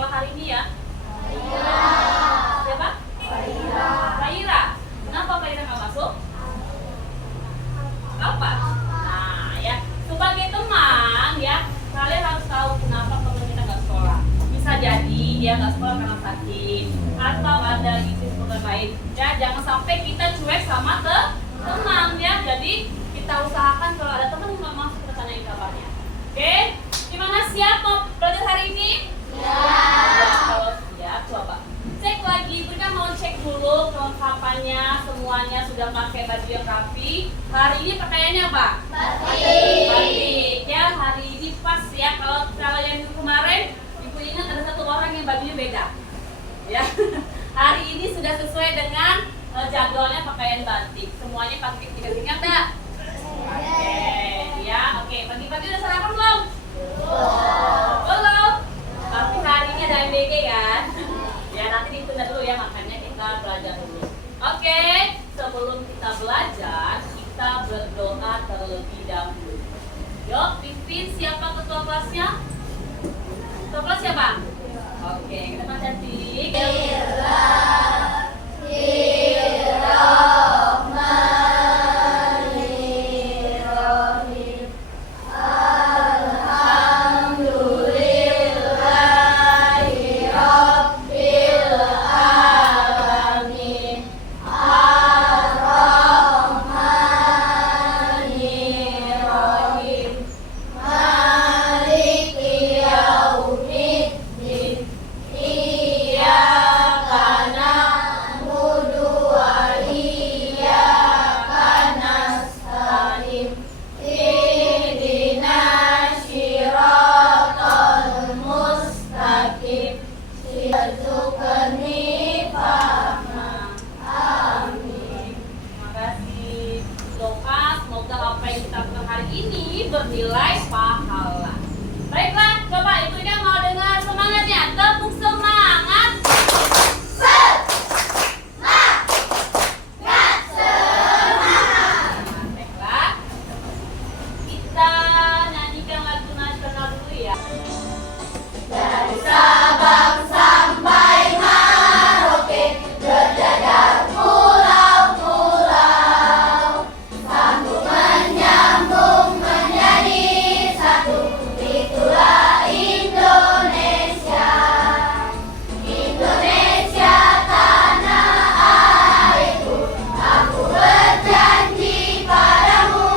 sekolah hari ini ya? Siapa? Faira. Kenapa Faira nggak masuk? Apa? Nah ya, sebagai teman ya, kalian harus tahu kenapa teman kita nggak sekolah. Bisa jadi dia nggak sekolah karena sakit atau ada kesibukan lain. Ya, jangan sampai kita cuek sama teman ya. Jadi kita usahakan kalau ada teman yang nggak masuk, kita tanyain kabarnya. Oke? Gimana, siap mau belajar hari ini? Ya. Kalau siap, coba cek lagi. Kita mau cek dulu kelengkapannya, semuanya sudah pakai baju yang rapi. Hari ini pakaiannya apa? Batik. Ya, hari ini pas ya. Kalau yang kemarin, Ibu ingat ada satu orang yang bajunya beda. Ya. Hari ini sudah sesuai dengan jadwalnya pakaian batik. Semuanya pakai ingat enggak? Oke, ya. Oke, pagi-pagi udah sarapan belum? Belum. Tapi hari ini ada MBG kan? Ya, nanti ditunda dulu ya, makanya kita belajar dulu. Oke, sebelum kita belajar, kita berdoa terlebih dahulu. Yuk, pimpin siapa ketua kelasnya? Ketua kelas siapa? Oke, kita baca cantik. Bernilai pahala. Baiklah, coba ibunya mau dengar semangatnya. Tepuk semangat. Baiklah, kita nyanyikan lagu nasional dulu ya. Dari Sabang sampai Merauke, berjajar pulau-pulau, sambung menyambung menjadi satu, itulah Indonesia. Indonesia tanah airku, aku berjanji padamu,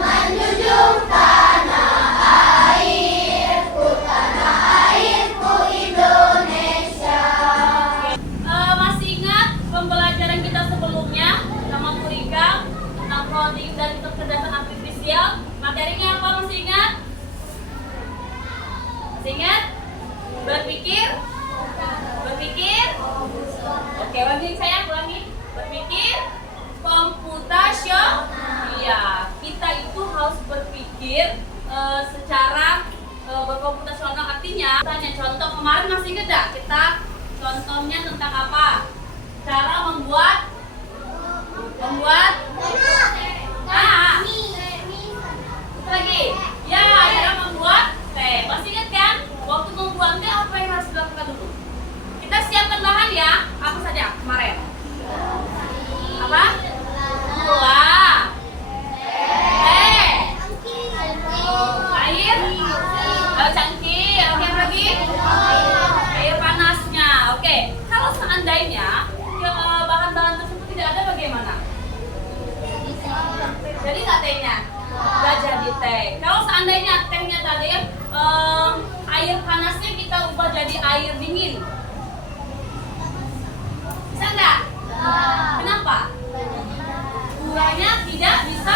menjunjung tanah airku Indonesia. Masih ingat pembelajaran kita sebelumnya sama Bu Rika tentang coding dan kecerdasan artifisial? Materinya apa, masih ingat? Masih ingat? Berpikir? Oke, ulangi saya, ulangi. Berpikir komputasional. Iya, kita itu harus berpikir secara berkomputasional. Artinya, tanya contoh kemarin masih ingat gak? Kita contohnya tentang apa? Cara membuat lagi. Ya, cara membuat teh. Masih ingat kan? Waktu membuat teh apa yang harus dilakukan dulu? Kita siapkan bahan ya. Apa saja kemarin? Apa? Gula, teh, air, cangkir. Oke, apa lagi? Air panasnya. Oke. Kalau seandainya bahan-bahan tersebut tidak ada, bagaimana? Jadi nggak tehnya? Nggak jadi teh. Kalau seandainya tehnya tadi air panasnya kita ubah jadi air dingin, bisa nggak? Kenapa? Gulanya tidak bisa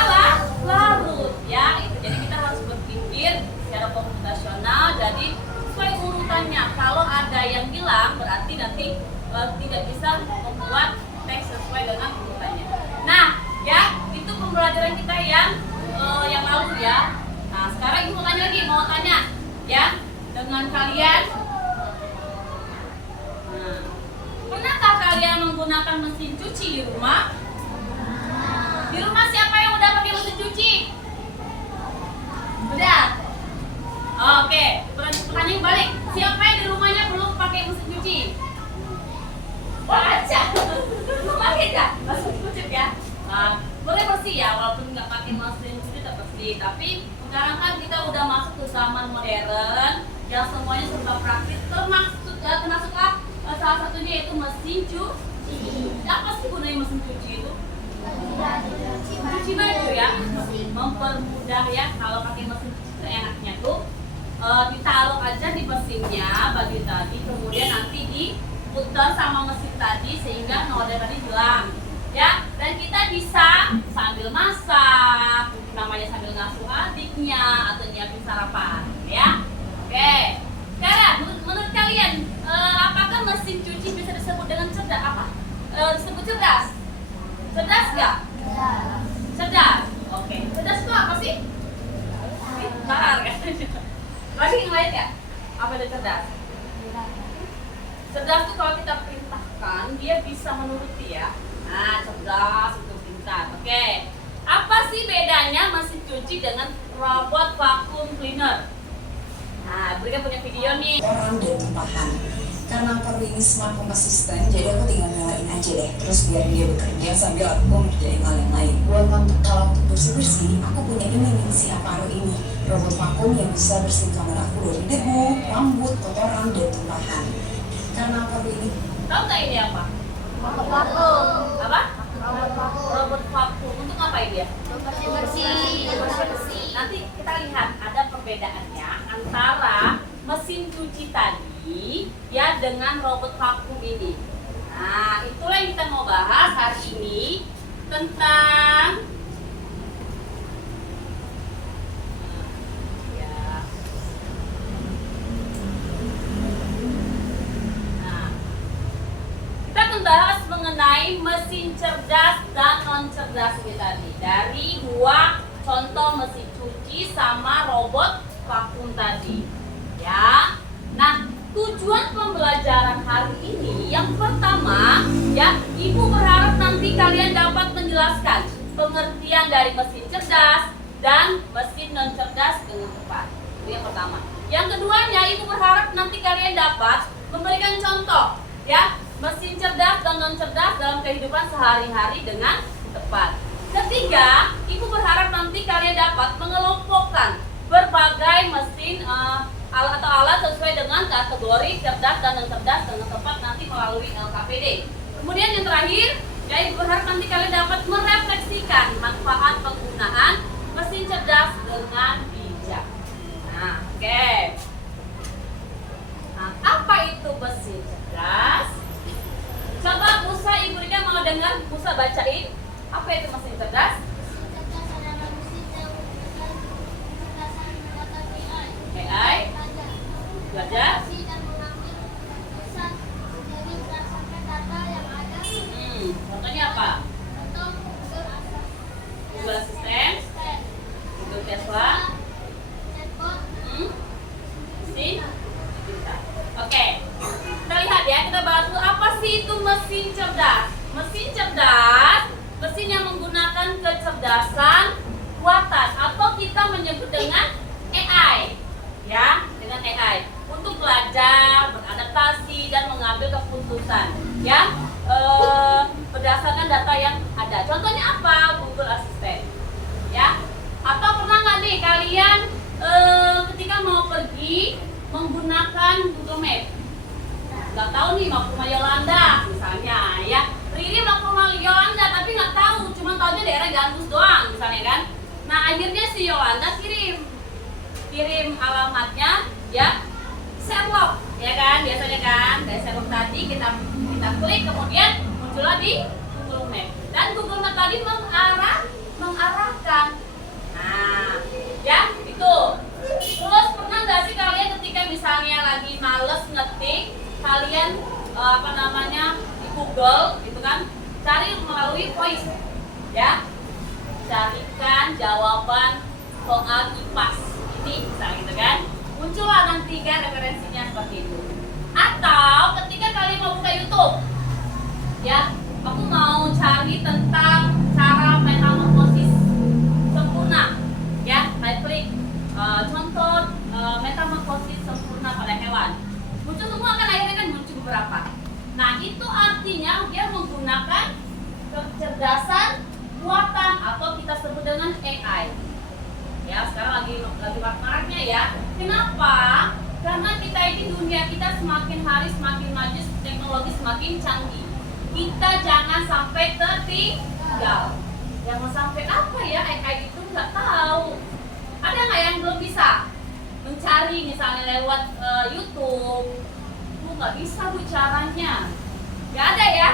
larut ya. Itu jadi kita harus berpikir secara komputasional. Jadi sesuai urutannya. Kalau ada yang hilang berarti nanti tidak bisa membuat teh sesuai dengan urutannya. Nah, ya itu pembelajaran kita yang lalu ya. Nah, sekarang ibu mau tanya ya dengan kalian. Nah, pernahkah kalian menggunakan mesin cuci di rumah? Di rumah siapa yang udah pakai mesin cuci? Udah? Oke, pertanyaan balik. Siapa yang di rumah cuci? Baca. Pakai nggak? Mesin cuci ya. Boleh bersih ya, walaupun nggak pakai mesin cuci tetap bersih. Tapi sekarang kan kita udah masuk ke zaman modern yang semuanya serba praktis. Termasuk salah satunya itu mesin cuci. Apa sih gunanya mesin cuci itu? Cuci baju ya, mempermudah ya. Kalau pakai mesin cuci enaknya tuh ditaruh aja di mesinnya baju tadi, kemudian nanti diputar sama mesin tadi sehingga noda tadi hilang ya. Dan kita bisa sambil masak, namanya sambil ngasuh adiknya atau nyiapin sarapan ya. Oke, sekarang menurut kalian apakah mesin cuci bisa disebut dengan cerdas? Apa? Disebut cerdas? Cerdas nggak? Cerdas. Oke. Cerdas itu apa sih? Bahar kan? Lagi yang lain ya? Apa itu cerdas? Cerdas tuh kalau kita perintahkan dia bisa menuruti ya. Nah, cerdas itu pintar. Oke. Apa sih bedanya mesin cuci dengan robot vacuum cleaner? Nah, mereka punya video nih. Orang dan tumpahan. Karena perlu ini smart home assistant, jadi aku tinggal nyalain aja deh. Terus biar dia bekerja sambil aku ngerjain hal yang lain. Kalau untuk bersih-bersih, aku punya ini nih, si Aparo ini. Robot vakum yang bisa bersihin kamar aku dari debu, rambut, kotoran, dan tumpahan. Karena perlu ini. Tahu nggak ini apa? Robot vakum. Apa? Robot vakum. Robot vakum. Untuk ngapain dia? Bersih. Nanti kita lihat ada perbedaannya antara mesin cuci tadi ya dengan robot vakum ini. Nah, itulah yang kita mau bahas hari ini tentang kita membahas mengenai mesin cerdas dan non cerdas ini tadi dari dua contoh mesin cuci sama robot vakum tadi ya. Nah, tujuan pembelajaran hari ini yang pertama ya, Ibu berharap nanti kalian dapat menjelaskan pengertian dari mesin cerdas dan mesin non cerdas dengan tepat. Itu yang pertama. Yang keduanya, Ibu berharap nanti kalian dapat memberikan contoh ya, mesin cerdas dan non cerdas dalam kehidupan sehari-hari dengan tepat. Ketiga, Ibu berharap nanti kalian dapat mengelompokkan berbagai mesin alat atau alat sesuai dengan kategori cerdas dan non cerdas dengan tepat nanti melalui LKPD. Kemudian yang terakhir, ya Ibu berharap nanti kalian dapat merefleksikan manfaat penggunaan mesin cerdas dengan bijak. Nah, oke. Nah, apa itu mesin cerdas? Coba Musa, Ibu Rika mau dengar Musa bacain apa itu mesin cerdas? AI belajar. Contohnya apa? Google Assistant, Google Tesla, mesin. Oke, kita lihat ya, kita bahas dulu apa sih itu mesin cerdas. Mesin cerdas, mesin yang menggunakan kecerdasan buatan atau kita menyebut dengan AI. Ya, dengan AI untuk belajar, beradaptasi dan mengambil keputusan ya berdasarkan data yang ada. Contohnya apa? Google Assistant ya. Atau pernah nggak nih kalian ketika mau pergi menggunakan Google Map, nggak tahu nih mau ke rumah Yolanda misalnya ya, Riri mau ke rumah Yolanda tapi nggak tahu, cuma tahunya daerah Gambus doang misalnya kan. Nah, akhirnya si Yolanda kirim alamatnya ya, Sherlock ya kan, biasanya kan dari Sherlock tadi kita klik, kemudian muncullah di Google Map dan Google Map tadi mengarahkan. Nah ya itu. Terus pernah nggak sih kalian ketika misalnya lagi males ngetik, kalian di Google gitu kan, cari melalui voice ya, carikan jawaban soal IPAS ini misalnya gitu kan, muncullah nanti kan referensinya seperti itu. Atau ketika kalian mau buka YouTube ya, aku mau cari tentang cara metamorfosis sempurna ya, saya klik contoh metamorfosis sempurna pada hewan, muncul semua kan, akhirnya kan muncul berapa. Nah, itu artinya dia menggunakan kecerdasan buatan atau kita sebut dengan AI. Ya, sekarang lagi marak-maraknya ya. Kenapa? Karena kita ini dunia kita semakin hari semakin maju, teknologi semakin canggih. Kita jangan sampai tertinggal. Jangan sampai apa ya, AI itu nggak tahu. Ada nggak yang belum bisa mencari misalnya lewat YouTube? Nggak bisa bu caranya. Nggak ada ya?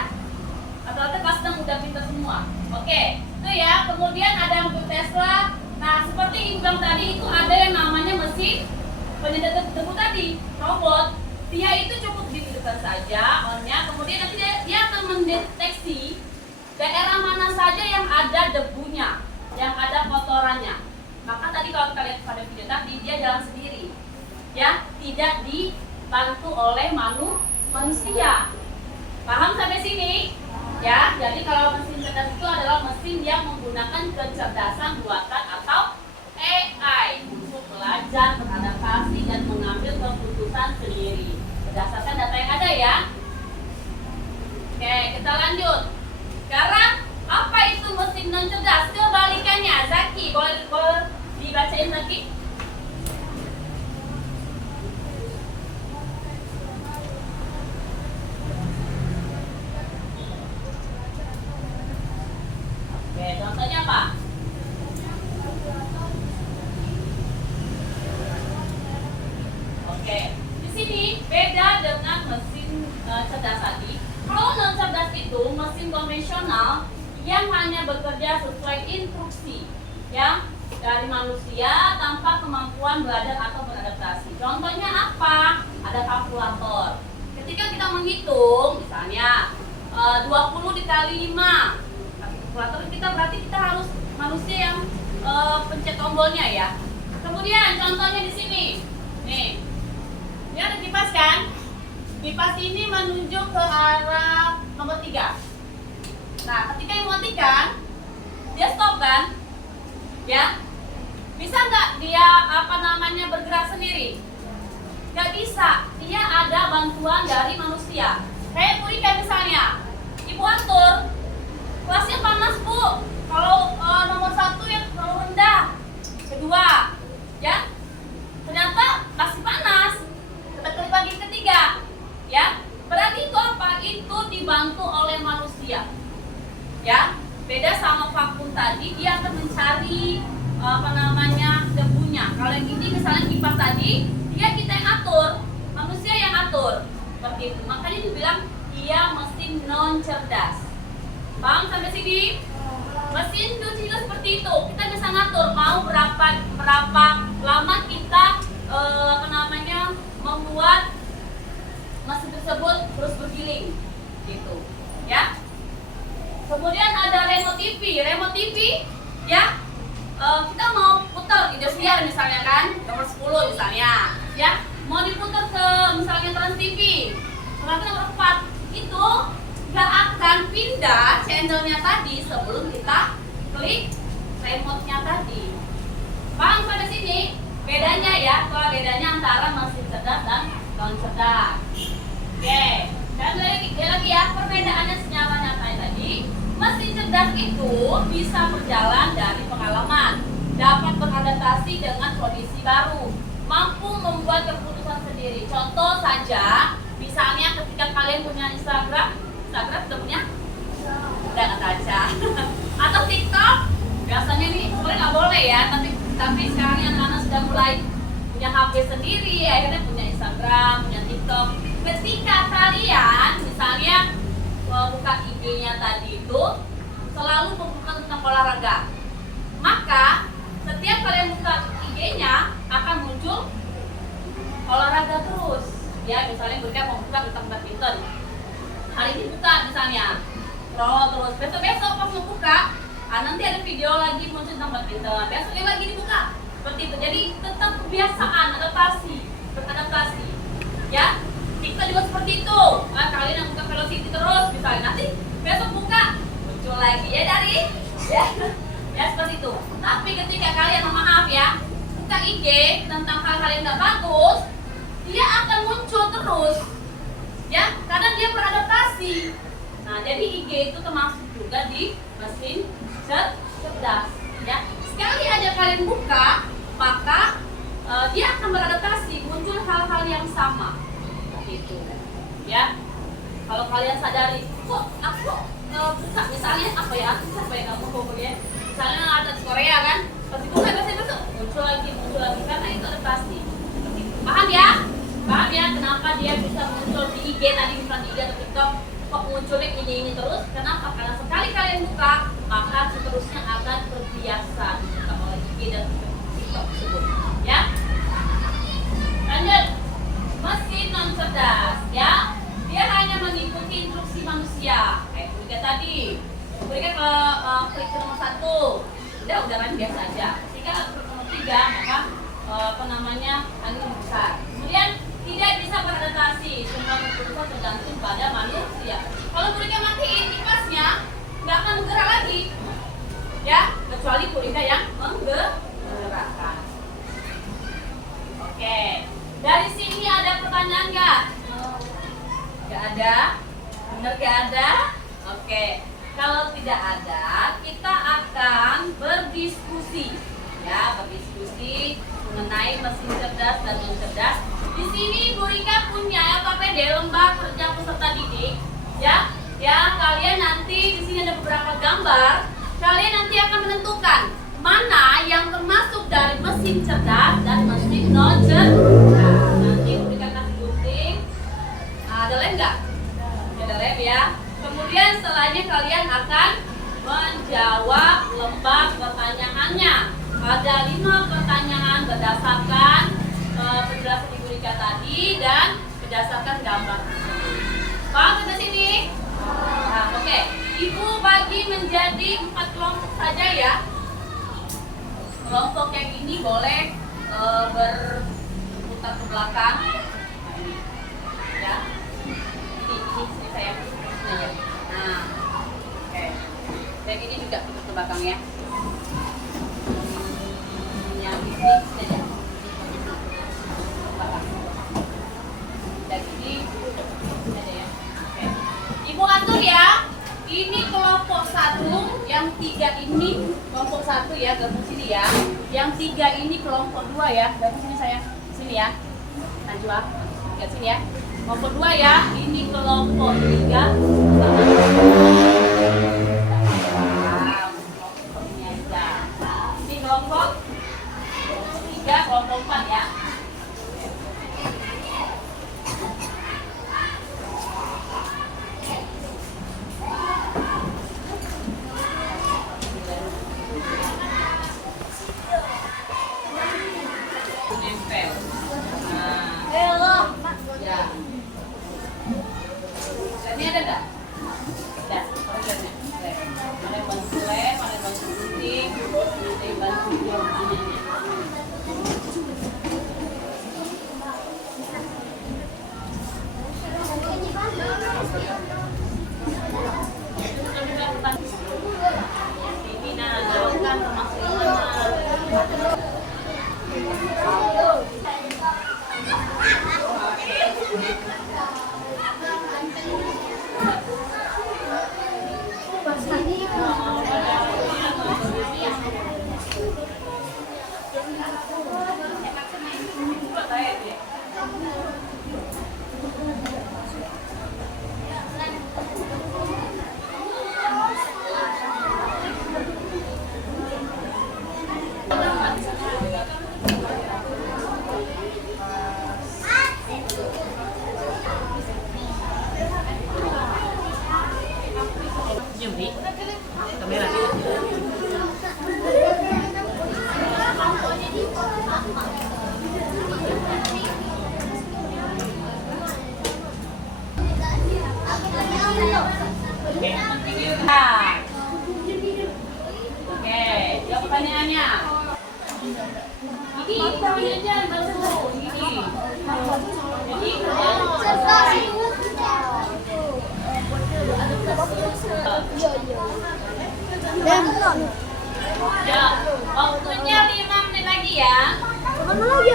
Atau custom udah pintar semua. Oke, itu ya. Kemudian ada mobil Tesla. Nah, seperti ibu bilang tadi itu ada yang namanya mesin penyedot debu tadi, robot. Dia itu cukup dihidupkan saja onnya, kemudian nanti dia akan mendeteksi daerah mana saja yang ada debunya, yang ada kotorannya. Maka tadi kalau kita lihat pada video tadi dia jalan sendiri, ya, tidak dibantu oleh manusia. Paham sampai sini? Ya, jadi kalau mesin cerdas itu adalah mesin yang menggunakan kecerdasan buatan atau AI untuk belajar, beradaptasi, dan mengambil keputusan sendiri berdasarkan data yang ada ya. Oke, kita lanjut. Sekarang apa itu mesin non cerdas? Kebalikannya, Zaki, boleh dibacain Zaki? Oke, contohnya apa? Oke, di sini beda dengan mesin cerdas tadi. Kalau non cerdas itu mesin konvensional yang hanya bekerja sesuai instruksi, ya, dari manusia tanpa kemampuan belajar atau beradaptasi. Contohnya apa? Ada kalkulator. Ketika kita menghitung, misalnya 20 dikali 5, kalkulator kita berarti kita harus manusia yang pencet tombolnya ya. Kemudian contohnya di sini, nih, ini ada kipas kan? Kipas ini menunjuk ke arah nomor 3. Nah, ketika dimatikan, dia stop kan? Ya, bisa nggak dia bergerak sendiri? Nggak bisa. Dia ada bantuan dari manusia. Kayak Bu Ika misalnya, Ibu atur, kelasnya panas Bu. Kalau nomor 1 yang terlalu rendah, kedua, ya, ternyata masih panas. Kita klik lagi ketiga, ya. Berarti itu apa? Itu dibantu oleh manusia, ya. Beda sama vakum tadi, dia akan mencari debunya. Kalau yang ini misalnya kipas tadi, dia kita yang atur, manusia yang atur, seperti itu. Makanya dibilang dia mesin non cerdas. Paham sampai sini? Mesin cuci juga seperti itu. Kita bisa ngatur mau berapa lama kita membuat mesin tersebut terus bergiling, gitu, ya. Kemudian ada remote TV. Remote TV, ya, kita mau putar Indosiar misalnya kan, nomor 10 misalnya, ya, mau diputar ke misalnya Trans TV, misalnya nomor 4, itu nggak akan pindah channelnya tadi sebelum kita klik remote-nya tadi. Paham sampai sini? Bedanya ya, kalau bedanya antara mesin cerdas dan non cerdas. Oke, dan lagi ya, perbedaannya senyata nyatanya tadi. Mesin cerdas itu bisa berjalan dari pengalaman, dapat beradaptasi dengan kondisi baru, mampu membuat keputusan sendiri. Contoh saja, misalnya ketika kalian punya Instagram sudah punya? Udah nggak baca. Atau TikTok, biasanya nih sebenarnya nggak boleh ya, tapi sekarang yang anak-anak sudah mulai punya HP sendiri, akhirnya punya Instagram, punya TikTok. Ketika kalian misalnya buka IG-nya tadi itu selalu membuka tentang olahraga, maka setiap kalian buka IG-nya akan muncul olahraga terus. Ya, misalnya mereka mau buka tentang badminton, hari ini buka misalnya, terus besok-besok pas mau buka, nanti ada video lagi muncul tentang badminton, besoknya lagi dibuka, seperti itu. Jadi tetap kebiasaan, beradaptasi, ya. TikTok juga seperti itu. Kalian yang buka velocity terus, misalnya nanti besok buka muncul lagi ya ya seperti itu. Tapi ketika kalian, maaf ya, buka IG tentang hal-hal yang nggak bagus, dia akan muncul terus, ya, karena dia beradaptasi. Nah, jadi IG itu termasuk juga di mesin cerdas, ya. Sekali aja kalian buka, maka dia akan beradaptasi, muncul hal-hal yang sama, gitu, ya. Kalau kalian sadari, kok aku buka misalnya apa ya, kamu ngomongnya, misalnya ada Korea kan, pasti buka bahasa muncul lagi, karena itu adaptasi. Paham ya? Paham ya kenapa dia bisa muncul di IG tadi, bukan di IG atau TikTok, kok munculnya ini terus? Kenapa? Karena sekali kalian buka, maka seterusnya akan terbiasa dibuka oleh IG dan TikTok tersebut, ya. Lanjut, mesin non cerdas, ya. Dia hanya mengikuti instruksi manusia. Kayak tadi, berikan ke klik nomor 1, udah kan biasa aja. Jika nomor 3, maka angin besar. Kemudian tidak bisa beradaptasi, semua keputusan tergantung pada manusia. Kalau Burika matiin kipasnya, nggak akan bergerak lagi, ya, kecuali Burika yang menggerakkan. Oke, dari sini ada pertanyaan nggak? Nggak ada? Bener nggak ada? Oke, kalau tidak ada, kita akan berdiskusi, ya, berdiskusi mengenai mesin cerdas dan non cerdas. Di sini Bu Rika punya LKPD, Lembah Kerja Peserta Didik, ya. Ya, kalian nanti di sini ada beberapa gambar. Kalian nanti akan menentukan mana yang termasuk dari mesin cerdas dan mesin non cerdas. Nanti Bu Rika kasih gunting. Ada lem nggak? Ada lem ya. Kemudian setelahnya kalian akan menjawab lembah pertanyaannya. Ada 5 pertanyaan berdasarkan penjelasan Ibu Rika tadi dan berdasarkan gambar. Paham sampai sini? Nah, oke. Ibu bagi menjadi 4 kelompok saja ya. Kelompok yang ini boleh berputar ke belakang. Nah, ini. Ya. Ini saya. Nah, oke. Yang ini juga putar ke belakang ya. Yang ini saja. Dan ini ada ya. Oke. Ibu atur ya. Ini kelompok 1, yang 3 ini kelompok 1 ya, gabung sini ya. Yang 3 ini kelompok 2 ya, gabung sini saya. Sini ya. Najwa, lihat sini ya. Kelompok 2 ya, ini kelompok 3. Ini kelompok 3, kelompok 4 ya. Nempel. Nah, ya. Ini ada enggak? Ada. Mana yang bantu lem, mana yang bantu gunting, mana yang bantu ininya. Ini nah, jauhkan termasuk mana? Oke, jawab pertanyaannya. Ini aja bantu ini. Ya, waktunya 5 menit lagi ya. Mana lagi?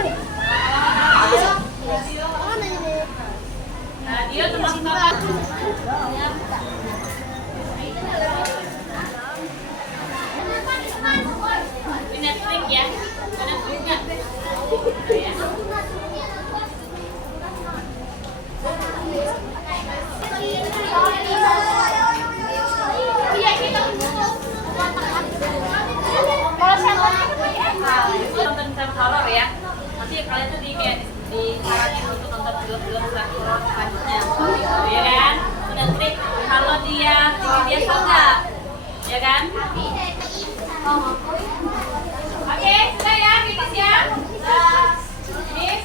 Nah, dia termasuk disaranin untuk nonton film-film selanjutnya seperti itu, ya kan? Udah trik kalau dia TV biasa enggak, ya kan? Oke, sudah ya, finish ya. Finish.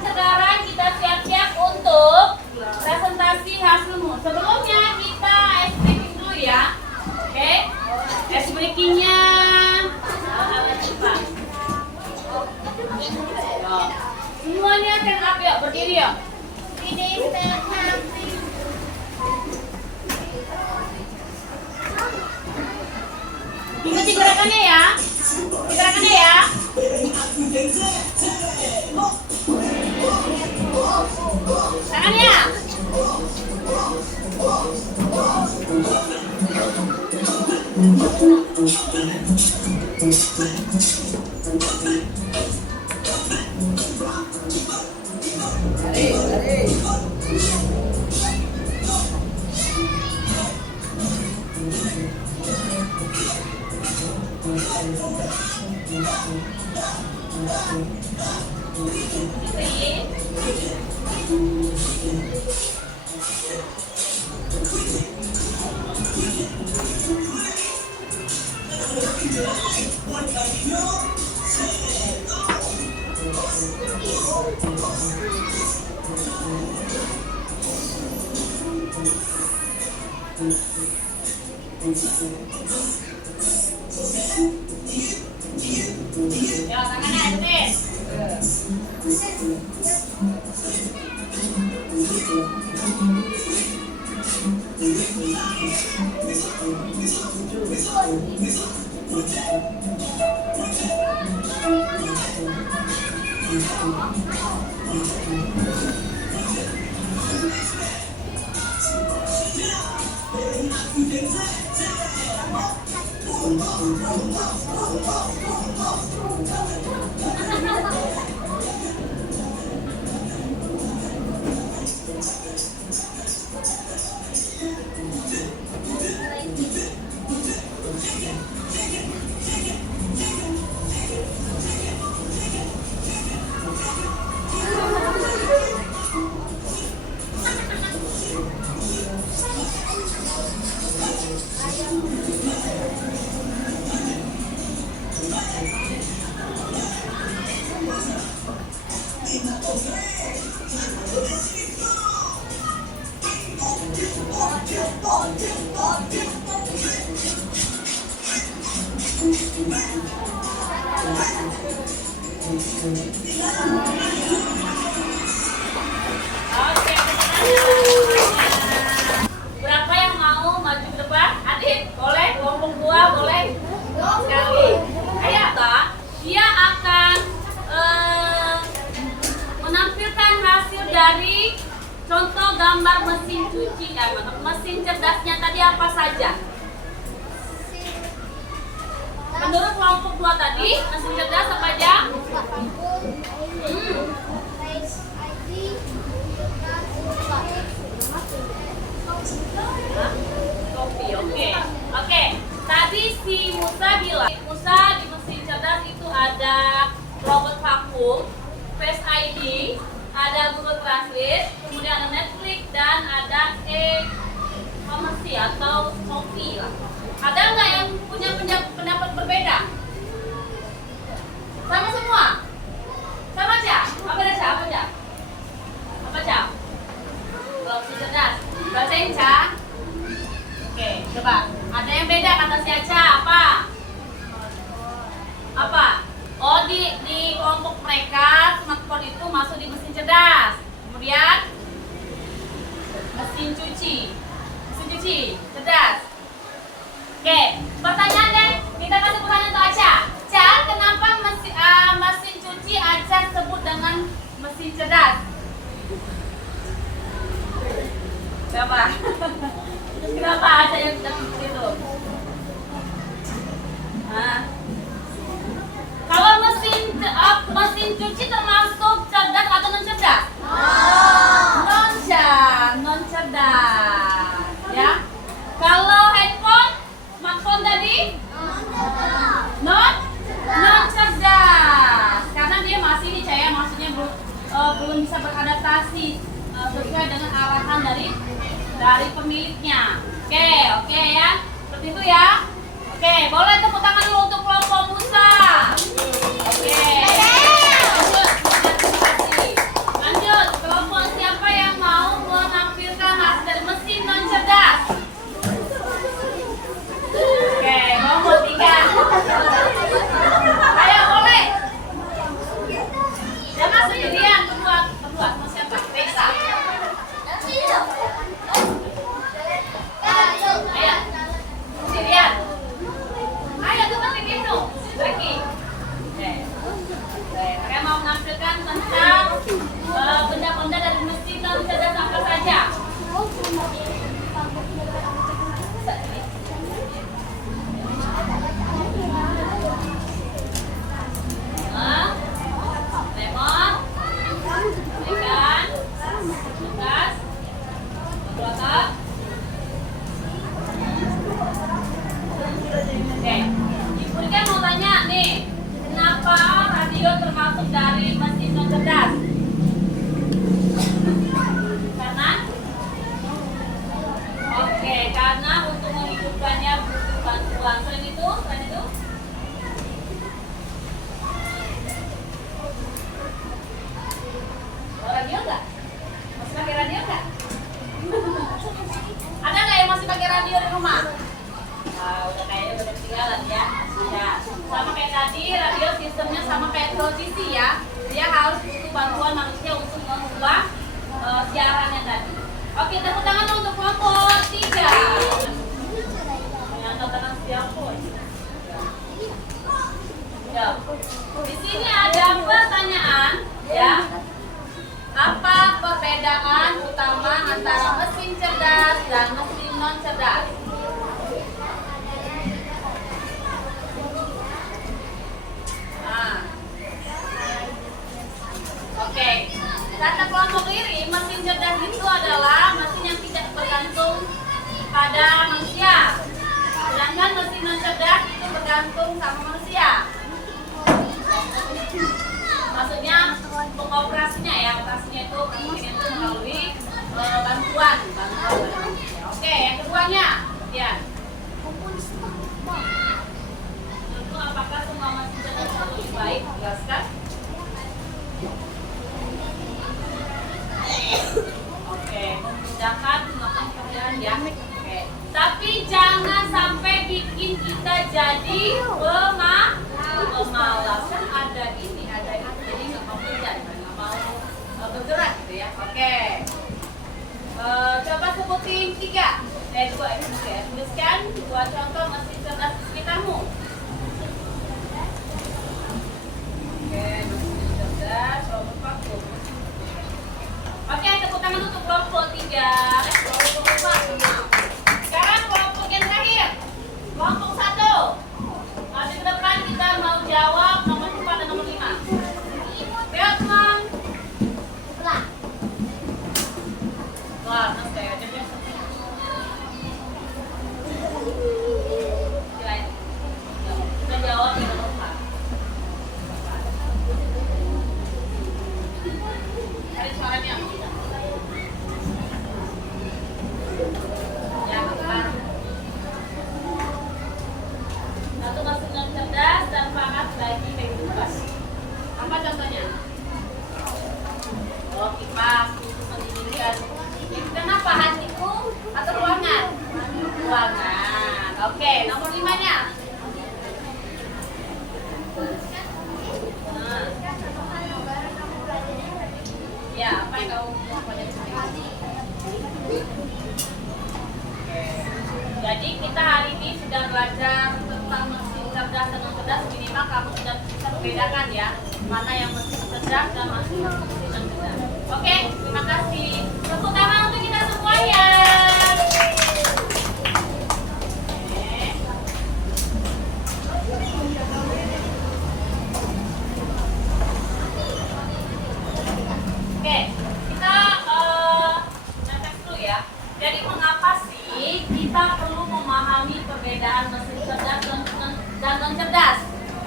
Sekarang kita siap-siap untuk presentasi hasilmu. Sebelumnya kita ice breaking dulu ya. Oke? Ice breakingnya semuanya stand up yuk, berdiri yuk. Ini stand up. Ikuti gerakannya ya. Gerakannya ya. Tangannya. Ya, tangannya ikutin. Oke, berapa yang mau maju ke depan? Adit, boleh? Kelompok 2 boleh? Sekali. Ayo, Kak. Dia akan menampilkan hasil dari contoh gambar mesin cuci. Mesin cerdasnya tadi apa saja? Menurut kelompok 2 tadi, mesin cerdas apa aja? Kopi, oke. Oke, tadi si Musa bilang, Musa di mesin cerdas itu ada robot vakum, Face ID, ada Google Translate, kemudian ada Netflix, dan ada e-pharmacy atau Shopee lah. Ada nggak yang punya pendapat berbeda? Sama semua? Sama aja? Apa aja? Apa aja? Apa aja? Kalau mesin cerdas, bacain Ca. Oke, coba. Ada yang beda kata si Aca apa? Apa? Oh, di kelompok mereka smartphone itu masuk di mesin cerdas. Kemudian mesin cuci cerdas. Oke, pertanyaannya kita kasih pertanyaan untuk Aca. Ca, kenapa mesin cuci Aca sebut dengan mesin cerdas? Kenapa? Kenapa Aca yang seperti itu? Kalau mesin cuci termasuk cerdas atau non cerdas? Non cerdas. Ya. Kalau handphone, smartphone tadi non cerdas karena dia masih nih Caya, maksudnya belum bisa beradaptasi sesuai dengan arahan dari pemiliknya. Oke ya, seperti itu ya. Oke, boleh tepuk tangan dulu untuk kelompok Musa. Oke. Lanjut, kelompok siapa yang mau menampilkan hasil dari mesin non cerdas? Oke, kelompok 3. Ayo boleh. Jangan sendirian, berdua sama siapa? Reza. Ayo, sendirian. Ayo teman itu, Ricky. Saya mau menampilkan tentang benda-benda dari mesin non cerdas apa saja. Lemon, ikan, kulkas, berapa? Oke, Ibu kan mau tanya nih, kenapa radio termasuk dari mesin non cerdas? Karena? Oke, karena untuk menghidupkannya butuh bantuan. Selain itu? Radio nggak? Masih pakai radio nggak? Ada nggak yang masih pakai radio di rumah? Udah kayaknya udah ketinggalan ya. Sama kayak tadi, radio sistemnya sama kayak televisi ya. Dia harus butuh bantuan manusia untuk mengubah siarannya tadi. Oke, tepuk tangan untuk kelompok 3. Yang tangan siapa? Ya. Di sini ada pertanyaan ya. Apa perbedaan utama antara mesin cerdas dan mesin non cerdas? Oke. Kata kelompok kiri, mesin cerdas itu adalah mesin yang tidak bergantung pada manusia. Sedangkan mesin non cerdas itu bergantung sama manusia. Maksudnya untuk operasinya ya, operasinya itu mungkin itu melalui bantuan. Oke, yang keduanya, ya. Tentu apakah semua mesin cerdas lebih baik? Jelaskan. Oke, memudahkan melakukan pekerjaan ya. Oke, tapi jangan sampai bikin kita jadi pemalas. Kan ada ini, jadi nggak mau kerja, nggak mau bergerak gitu ya. Oke, coba sebutin 3. Tuliskan 2 contoh mesin cerdas di sekitarmu. Oke, mesin cerdas, robot vakum. Oke, tepuk tangan untuk kelompok 3. Kelompok 4. Sekarang kelompok yang terakhir, kelompok 1. Nanti ke depan kita mau jawab nomor 4 dan nomor 5. Belakang. Wah, nanti aja deh. Kita jawab di nomor 4. Ada suaranya. Ya, Pak. Satu mesin non cerdas dan panas bagi kehidupan. Apa contohnya? Oh, kipas untuk mendinginkan. Kenapa hatiku atau ruangan? Ruangan. Oke, nomor 5-nya. Ya, apa yang kamu mau pelajari? Jadi kita hari ini sudah belajar tentang mesin cerdas dan non cerdas. Minimal kamu sudah bisa membedakan ya mana yang mesin cerdas dan mesin non cerdas. Oke, terima kasih. Tepuk tangan untuk kita semuanya. Oke, kita netes dulu ya. Jadi mengapa sih kita perlu memahami perbedaan mesin cerdas dan non cerdas?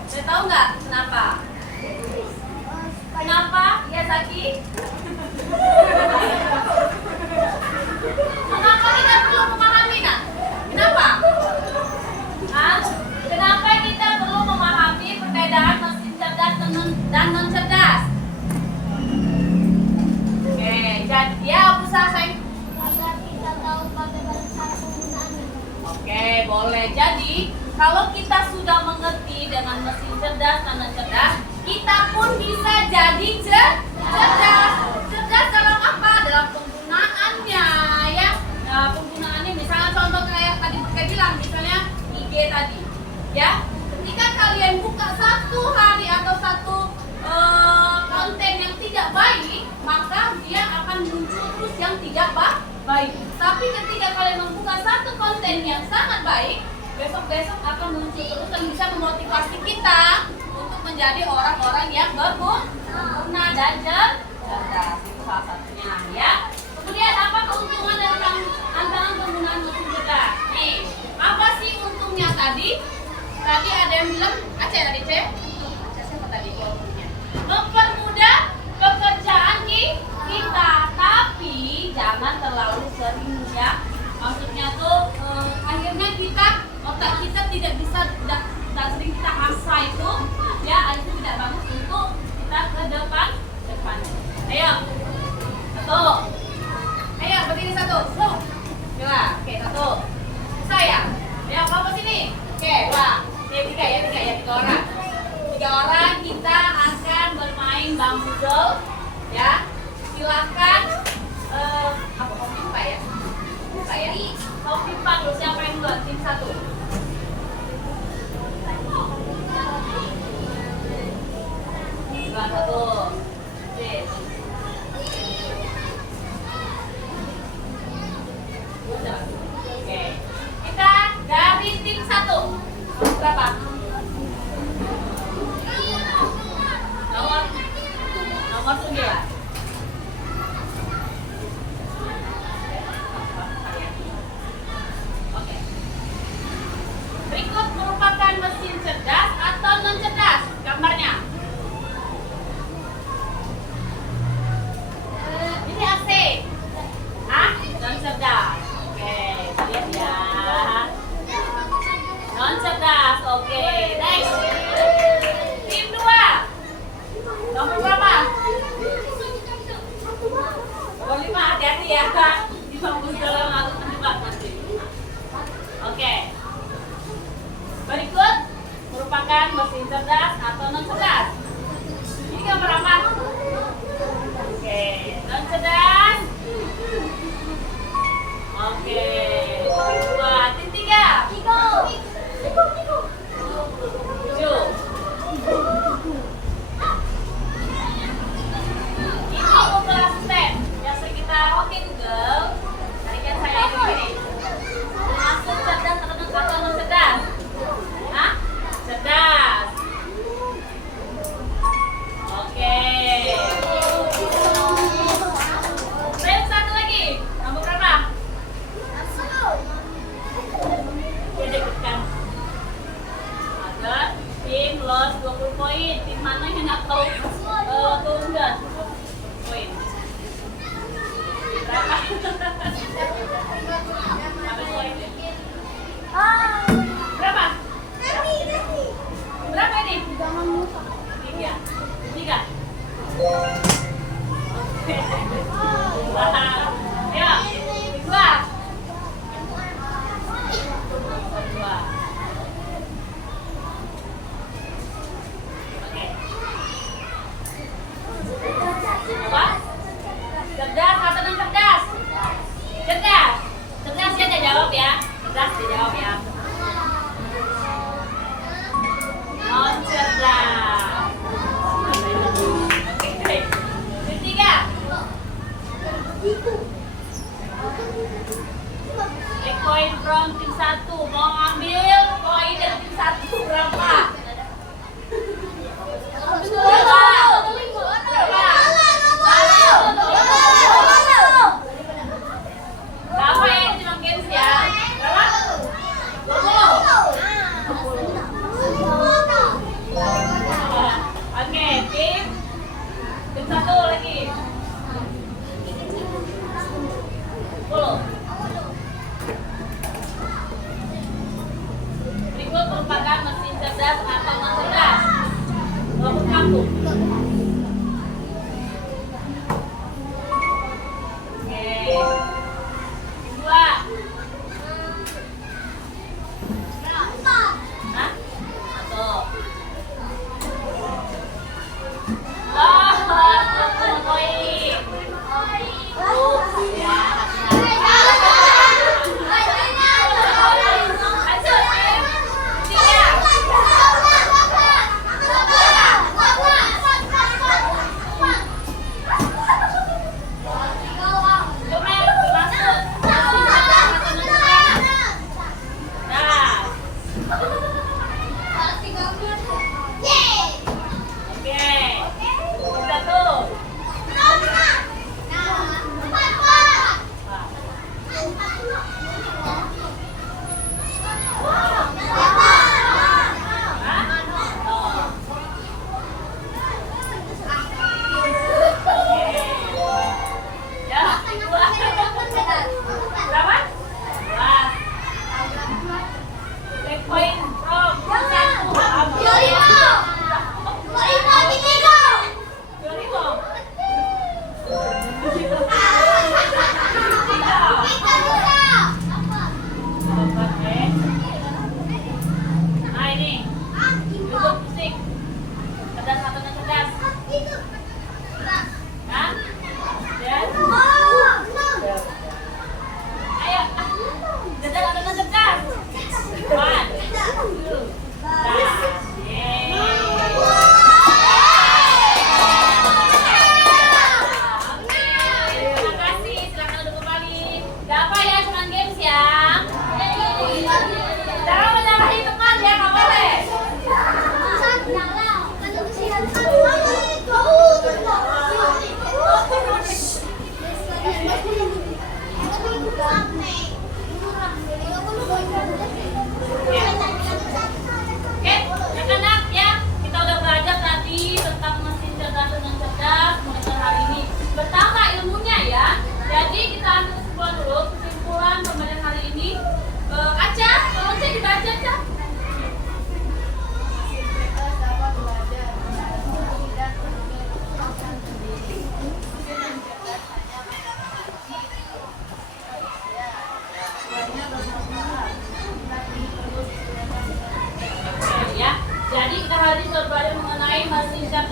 Saya tahu nggak kenapa? Kenapa? Ya Zaki? Kenapa kita perlu memahami nak? Kenapa? Hah? Kenapa kita perlu memahami perbedaan mesin cerdas dan non cerdas? Oke, jadi ya usaha saya. Agar kita tahu bagaimana cara penggunaannya. Oke, boleh. Jadi, kalau kita sudah mengerti dengan mesin cerdas dan non cerdas, kita pun bisa jadi cerdas. Cerdas dalam apa? Dalam penggunaannya, ya. Nah, penggunaannya misalnya contoh kayak tadi saya bilang, misalnya IG tadi, ya. Ketika kalian buka satu hari atau satu konten yang tidak baik, maka dia akan muncul terus yang tidak baik. Tapi ketika kalian membuka satu konten yang sangat baik, besok-besok akan muncul terus dan bisa memotivasi kita untuk menjadi orang-orang yang berguna dan cerdas. Itu salah satunya, ya. Kemudian apa keuntungan dari antara penggunaan mesin cerdas? Nih, apa sih untungnya tadi? Tadi ada yang bilang, Aceh tadi, Cek? Aceh siapa tadi keuntungannya? Mempermudah pekerjaan kita, tapi jangan terlalu sering, ya. Maksudnya tuh akhirnya otak kita tidak bisa tidak sering kita asah itu, ya, itu tidak bagus untuk kita ke depan. Ayo, satu. Ayo berdiri satu. Dua. Oke, satu. Saya. Ayo bawa sini. Oke, dua. Tiga orang. Tiga orang kita akan bermain bambuzel, ya. Silakan apa kamu lupa ya? Kau pipa dulu, siapa yang duluan? Tim satu. Dua, satu. Oke. Kita dari tim satu. Berapa? Nomor 9. Oke. Berikut merupakan mesin cerdas atau non cerdas? Gambarnya. Ini AC. Hah? Non cerdas. Oke, lihat ya. Non cerdas. Oke, next. Tim 2. Nomor berapa? Nomor 5, hati-hati ya. Di bambuzel atau terjebak nanti. Oke. Berikut merupakan mesin cerdas atau non cerdas. Ini gambar apa? Oke, non cerdas. Oke. Dua, tim 3. Tujuh. Ini Google Assistant yang sering kita oke Google. Carikan saya ini. Termasuk cerdas atau non cerdas? Hah? Cerdas. Oke. Saya satu lagi. Nomor berapa? Oke, dekatkan. Agar tim loss 20 poin. Tim mana yang nggak tahu keunggulan? Poin. Berapa? Sampai poin deh. Berapa? Berapa ini? Tiga. Wah. Ayo. Dua. Oke. Apa? Cerdas atau non cerdas? Cerdas. Cerdas dia jawab ya. Cerdas dia jawab ya. Non cerdas. Oke. Ketiga. Koin from tim 1 mau ambil koin dari tim 1 berapa? Berapa yang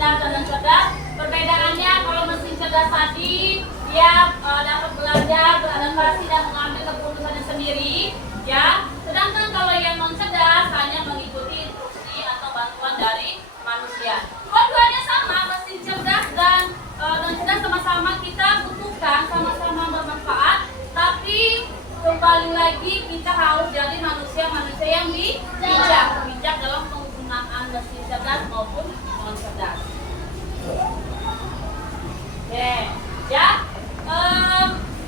cerdas dan non cerdas. Perbedaannya kalau mesin cerdas tadi dia dapat belajar, beradaptasi dan mengambil keputusannya sendiri, ya. Sedangkan kalau yang non cerdas hanya mengikuti instruksi atau bantuan dari manusia. Dua-duanya sama, mesin cerdas dan non cerdas sama-sama kita butuhkan, sama-sama bermanfaat, tapi kembali lagi kita harus jadi manusia-manusia yang bijak dalam penggunaan mesin cerdas maupun non cerdas. Oke, ya.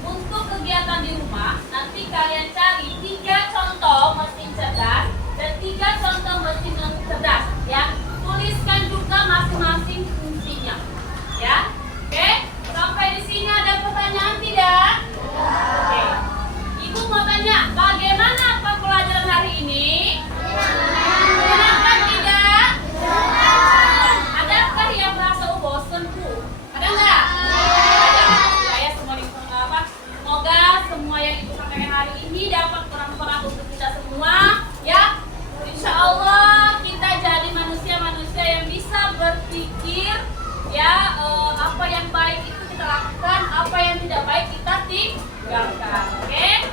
Untuk kegiatan di rumah nanti kalian cari 3 contoh mesin cerdas dan 3 contoh mesin non cerdas, ya. Tuliskan juga masing-masing fungsinya, ya. Oke, sampai di sini ada pertanyaan tidak? Oke. Ibu mau tanya, bagaimana pembelajaran hari ini? Menyenangkan tidak? Adakah yang merasa bosan, Bu? Ada nggak? Ada. Saya semoga semua yang Ibu sampaikan hari ini dapat bermanfaat untuk kita semua, ya. Insya Allah kita jadi manusia-manusia yang bisa berpikir, ya. Apa yang baik itu kita lakukan, apa yang tidak baik kita tinggalkan. Oke?